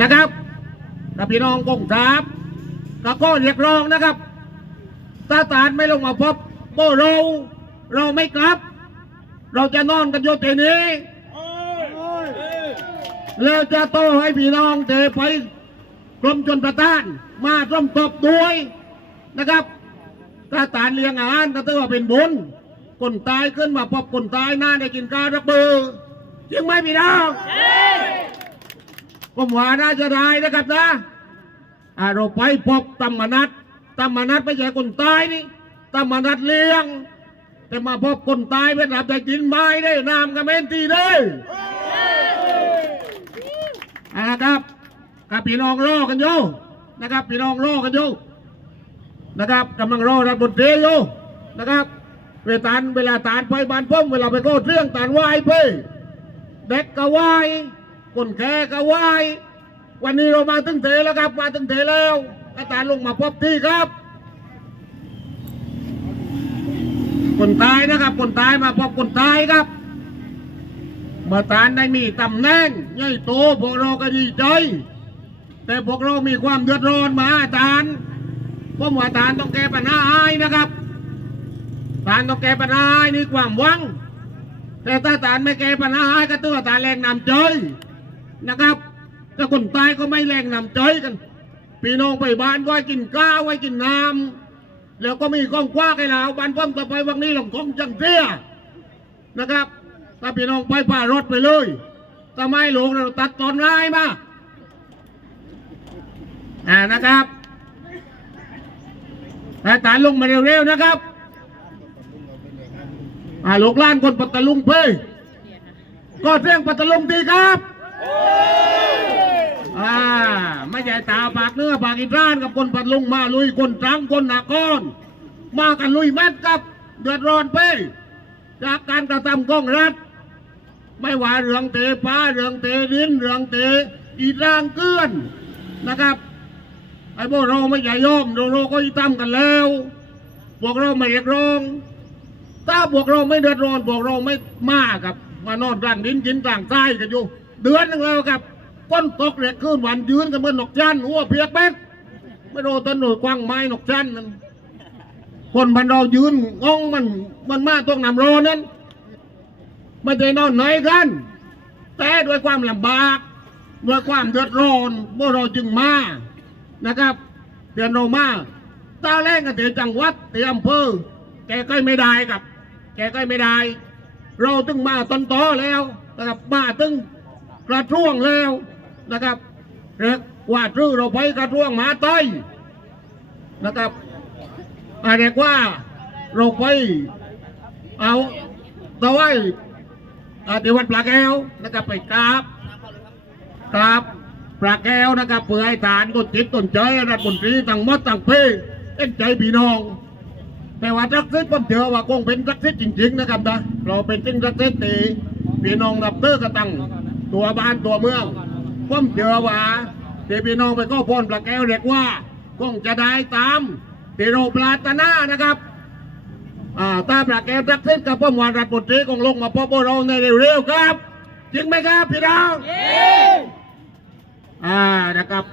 นะครับกับพี่น้องกงทราบก็ก็เรียกร้องนะครับถ้าตานไม่ลงมาพบโบเราเราไม่กลับ เราจะนอนกันโยเตนี้แล้วจะโตให้พี่น้องเตไปกรมชนประทาน มาร่วมตบด้วยนะครับถ้าตานเลี้ยงอาหารก็ถือว่าเป็นบุญคนตายขึ้นมาพบคนตายหน้าได้กินข้าวรักเบือร์จริงไหมพี่น้อง ผมว่าน่าจะได้นะครับนะอ่าเราไปพบตำมนัดตำมนัดไม่ใช่คนตายนี่ตำมนัดเลี้ยง แต่มาพบคนตายเป็นรับได้กินไม้ได้น้ำกับเมนตีได้เอาละครับกับพี่น้องรอกันอยู่นะครับพี่น้องรอกันอยู่นะครับกำลังรอรัฐมนตรีอยู่นะครับเวลาตานเวลาตานไปบ้านพ่มเวลาไปโก้เรื่องตานไหวไปเด็กก็ไหว คนแก่ก็ไหววันนี้เรามาถึงเทแล้วครับมาถึงเทแล้วอาตาลงมาพบที่ครับ คนตายนะครับ คนตายมาพบคนตายครับ เมื่อตานได้มีตำแหน่งใหญ่โตพวกเราก็ดีใจ แต่พวกเรามีความเดือดร้อนมาตานเพราะว่าตานต้องแก้ปัญหาให้นะครับตานต้องแก้ปัญหาให้นี่ความหวัง แต่ถ้าตานไม่แก้ปัญหาให้ก็ตัวตานแรงนำใจ นะครับถ้าคนตายก็ไม่แรงนำใจกันพี่น้องไปบ้านก็ให้กินข้าวไว้กินน้ำแล้วก็มีกล้องคว้าให้เราบ้านเพิ่มต่อไปวันนี้หลงกองจังเตี้ยนะครับถ้าพี่น้องไปป่ารถไปเลยถ้าไม่หลงเราตัดตอนร้ายมาอ่านะครับแต่ตานลงมาเร็วๆนะครับอ่าลูกล้านคนปัตตลุงเพ่ก็เสียงปัตตลุงดีครับ อ่าไม่ใช่ตาปากเนื้อปากอีร้านกับคนปัตตลุงมาลุยคนตรังคนหนักก้อนมากันลุยแม่นกับเดือดร้อนเพ่ยจากการกระทำของรัฐ ไม่ว่าเรื่องเตะป้าเรื่องเตะดินเรื่องเตะอีร่างเกื้อนนะครับไอ้พวกเราไม่ใหญ่ย่อมเราเราก็อีตั้มกันแล้วพวกเราไม่เอกร้องถ้าพวกเราไม่เดือดร้อนพวกเราไม่มากับมานอนกลางดินกินกลางใต้กันอยู่ เดือนหนึงแล้วครับก้นตกเรียกขึ้นวันยืนกันเหมื่อนนกจันหัวเพียกเป็ดไม่โดนต้นหน่วยกว้างไม้นกจันนั่นคนพันเรายืนงงมันมันมาตรงนำโรนั้นไม่ได้นอนไหนกัน แต่ด้วยความลำบากด้วยความเดือดร้อนพวกเราจึงมานะครับเดือนเรามาตาแรกก็เตีจังหวัดเตีอำเภอแกก็ไม่ได้ครับ แกก็ไม่ได้ เราตึงมาต้นตอแล้วนะครับมาตึง กระท่วงแล้วนะครับเรียกว่าชื่อเราไปกระท่วงหมาต้อยนะครับอาเรียกว่าเราไปเอาตะไว้อ่าที่วัดปลาแก้วนะครับไปกราบกราบปลาแก้วนะครับเพื่อให้ทานต้นจิตต้นใจนะต้นตรีต่างมดต่างเพศเอ็นใจพี่น้อง แต่ว่ารักษิตผมเชื่อว่าคงเป็นรักษิตจริง ๆ นะครับนะเราเป็นจริงรักษิตตีพี่น้องรับเตอร์กระตัง ตัวบ้านตัวเมืองผมเชื่อว่าที่พี่น้องไปก็พรปลาแก้วเรียกว่าคงจะได้ตามที่เราปรารถนานะครับอ่าตาปลาแก้วรักษิตกับพ่อมวานรัฐมนตรีคงลงมาพบพวกเราในเร็วๆครับ จริงไหมครับพี่น้องอ่านะครับ